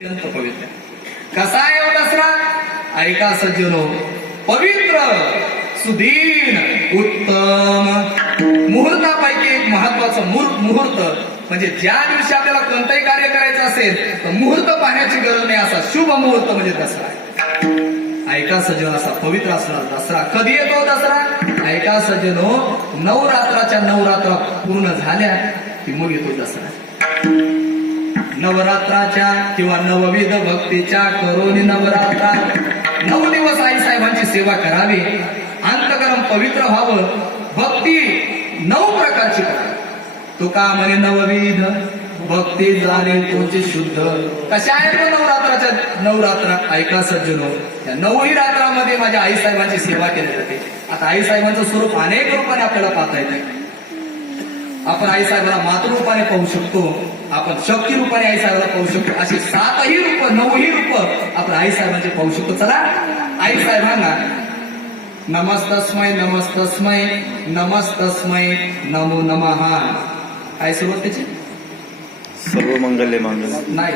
अत्यंत पवित्र कसा आहे हो दसरा? ऐका सज्जनो, पवित्र सुदीन उत्तम मुहूर्तापैकी एक महत्वाचा मुहूर्त म्हणजे ज्या दिवशी आपल्याला कोणतंही कार्य करायचं असेल तर मुहूर्त पाहण्याची गरज नाही, असा शुभ मुहूर्त म्हणजे दसरा आहे. ऐका सज्जनो, असा पवित्र असणार दसरा. कधी येतो दसरा? ऐका सज्जनो, नवरात्राच्या नवरात्र पूर्ण झाल्या की मग येतो दसरा. नवरात्राच्या किंवा नवविध भक्तीच्या करोनी नवरात्रा 9 दिवस आई साहेबांची सेवा करावी, अंतकरण पवित्र व्हावं, भक्ती 9 प्रकारची करावी. तुका म्हणे नवविध भक्ती झाले तुझी शुद्ध. कशा आहे तो नवरात्राच्या नवरात्रा? ऐका सज्जनो, त्या 9ही रात्रामध्ये माझ्या आई साहेबांची सेवा केली जाते. आता आई साहेबांचं स्वरूप अनेक रूपाने आपल्याला पाहता येते. आपण आई साहेबांना मातृरूपाने पाहू शकतो, आपण शक्ती रूपाने आई साहेबांना पाहू शकतो. अशी 7ही रूप 9ही रूप आपण आई साहेबांचे पाहू शकतो. चला आई साहेबांना नमस्तस्मै नमस्तस्मै नमस्तस्मै नमो नमः. काय सुरुवात त्याची? सर्व मंगल्य मंगल नाही.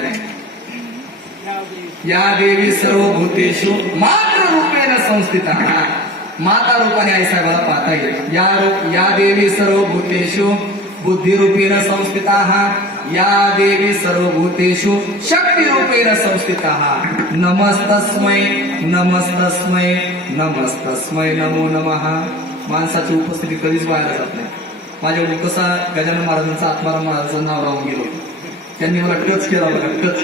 या देवी सर्वभूतेषु मातृरूपेण संस्थिता. माता रूपाने आई साहेबाला पाहता येईल. या देवी सर्वभूतेषु बुद्धिरूपेण संस्थिता. या देवी सर्वभूतेषु शक्तिरूपेण संस्थिता. नमस्तस्मै नमस्तस्मै नमस्तस्मै नमो नमः. माणसाची उपस्थिती कधीच बाहेर जात नाही. माझ्या कसा गजानन महाराजांचा आत्माराम महाराजांचं नाव राहून गेलो, त्यांनी मला टच केला बघा, टच.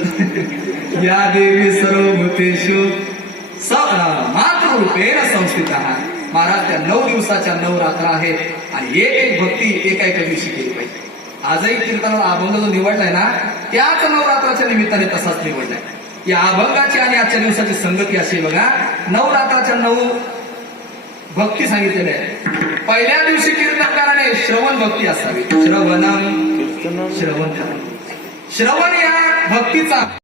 या देवी सर्वभूतेषु मातृरूपेण संस्थिता. महाराज त्या 9 दिवसाच्या नवरात्र आहेत आणि एक भक्ती एका दिवशी केली पाहिजे. आजही कीर्तनाला अभंग जो निवडलाय ना, त्याच नवरात्राच्या निमित्ताने तसाच निवडलाय. या अभंगाची आणि आजच्या दिवसाची संगती अशी बघा. नवरात्राच्या 9 भक्ती सांगितलेल्या आहे. पहिल्या दिवशी कीर्तनकाराने श्रवण भक्ती असावी. श्रवण या भक्तीचा